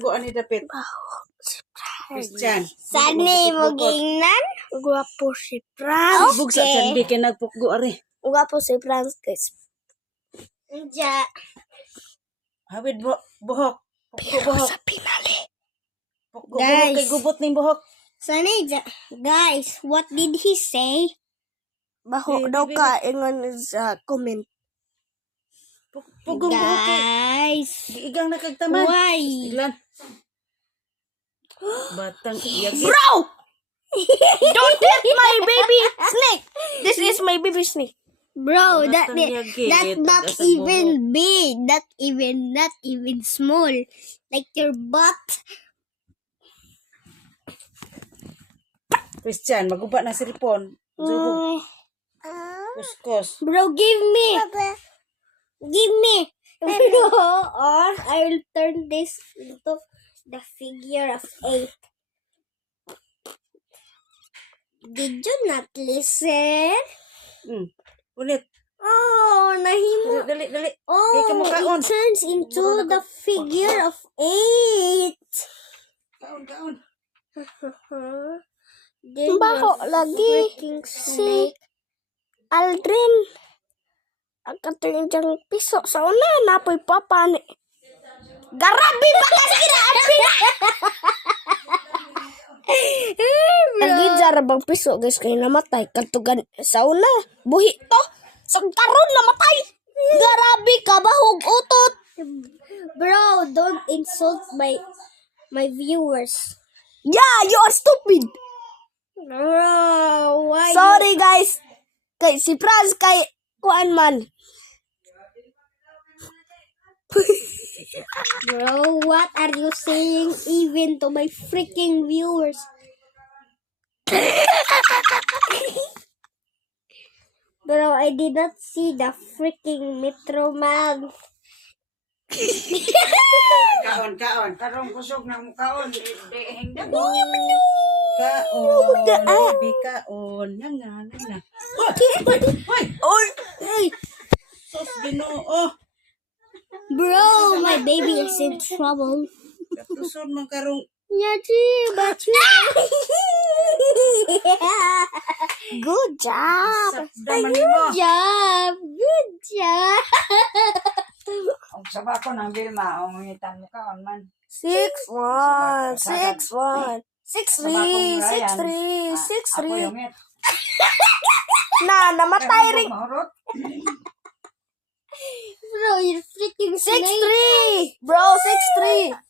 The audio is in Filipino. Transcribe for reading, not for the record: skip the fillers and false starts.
Buan ni dapit. Christian. Sani mo gingnan? Guwapo si Franz. Bugsa sa di kay nagpukgo ari. Guwapo si Franz, guys. Diya. Hawid buhok. Pukgo buhok. Sa pinali. Pukgo buhok kay gubot ning buhok. Sani, guys, what did he say? Baho daw ka ingon sa comment. Pugong buhok kay. Guys. Giigang nakagtaman. Why? Iglan. Batang iyag. Bro! Don't hit my baby snake! This is my baby snake. Bro, that not even big. Not even small. Like your butt. Christian, maguba na si Ripon. Zuhog. Kuskus. Bro, give me. Give me. Bro, or I will turn this into the figure of 8. Did you not listen? Ulit. Oh, nahimo. Dali. Oh, Kay kamakaon. it turns into the figure of 8. Kaon. Baho lagi si Aldrin. Ang katuloy diyang piso sa una, napoy papa ni. Garabi ba kasi kinaapi? Lagi jara bang piso guys kayo namatay. Kantugan sa una, buhi to. Sa karon namatay. Garabi ka, bahog utot. Bro, don't insult my viewers. Yeah, you are stupid. Bro, why? Sorry guys. Kay si Franz kay kuan man. Bro, what are you saying even to my freaking viewers? Bro, I did not see the freaking Metro Man. Kaon. Karong kusog na mo kaon. Hingda. Kaon. Bi kaon. Nga. Hoy. Hey, Sos Ginoo. bro, my baby is in trouble. Katusod man karong Bachi. Good job. daman nimo. Good job. Ang saba ko nang Vilma, ang ngitan mo kaon man. 6-1. 6-1. 6-3. 6-3. 6-3. Namatay rin. Mahurot. Bro, you're freaking 6-3. Bro, 6-3.